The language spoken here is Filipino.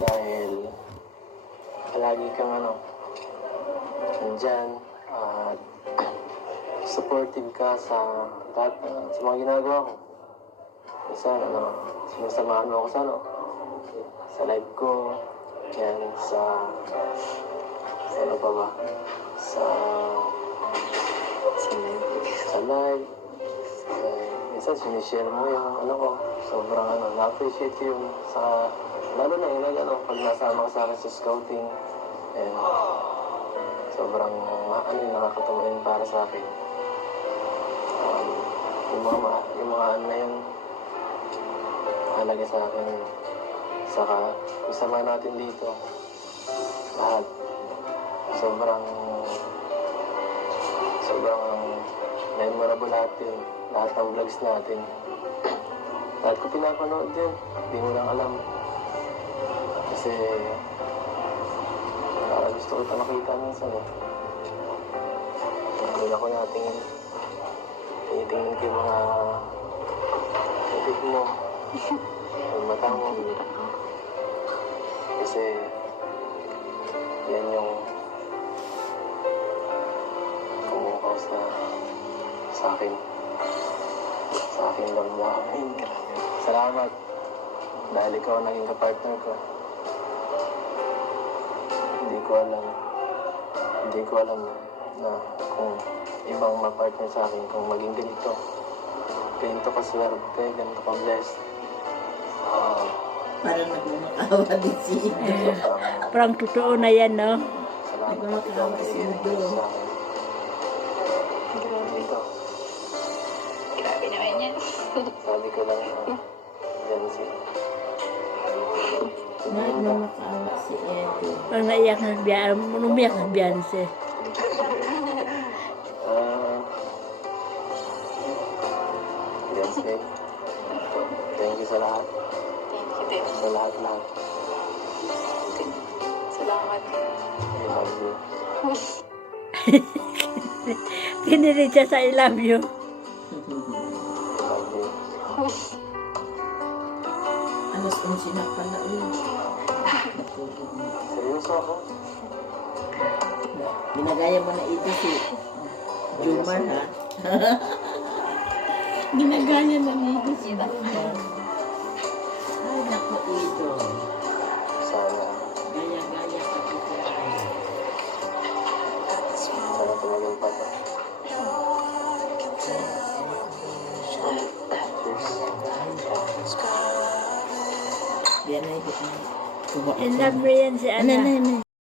Dahil palagi kang nandyan at supportive ka sa lahat sa mga ginagawa ko. Minsan, sinasamahan mo ako sa live ko, yan, sa ano pa ba? Sa live. Minsan, sinishare mo yung ko. Sobrang na-appreciate ko yung lalo na yung pag nasama ka sa akin sa scouting. And sobrang nakakatawa yun para sa akin. Yung mga na yun, mahalaga sa akin. Saka, isama natin dito. Lahat. Sobrang memorable lahat yun. Lahat ng vlogs natin. Lahat ko pinapanood din. Hindi mo lang alam. Kasi, gusto ko ito makita minsan Kaya ko natin tinitingnan ko yung mga tubig mo. Yung mata mo. Kasi, yan yung kumukaw sa akin. Sa aking damdamin. Salamat. Dahil ikaw ang naging kapartner ko. Hindi ko alam na kung ibang mapartner sa akin kung maging ganito. Ganito ka swerte, ganito ka blessed. Parang nagmamakawa din si Ido. Parang totoo na yan, no? Nagmamakawa si Ido. Grabe naman yan. Sabi ko lang, yan si... Nagmamakawa si Edo. Parang naiyak ng umiyak ng Beyonce. Beyonce, thank you sa lahat. Thank you din. Sa lahat. Salamat. I love you. Kinilig siya sa I love you. I love you. Alas 11 na pala ulit. Seryoso ako? Ginagaya mo na ito si Jumar, ha? Ginagaya na ito si Jumar. Ay, naku, ito. Sana Gaya-gaya ka kita. tumagal pa to. Yan na ito. I love mo yan si Ana. Ano.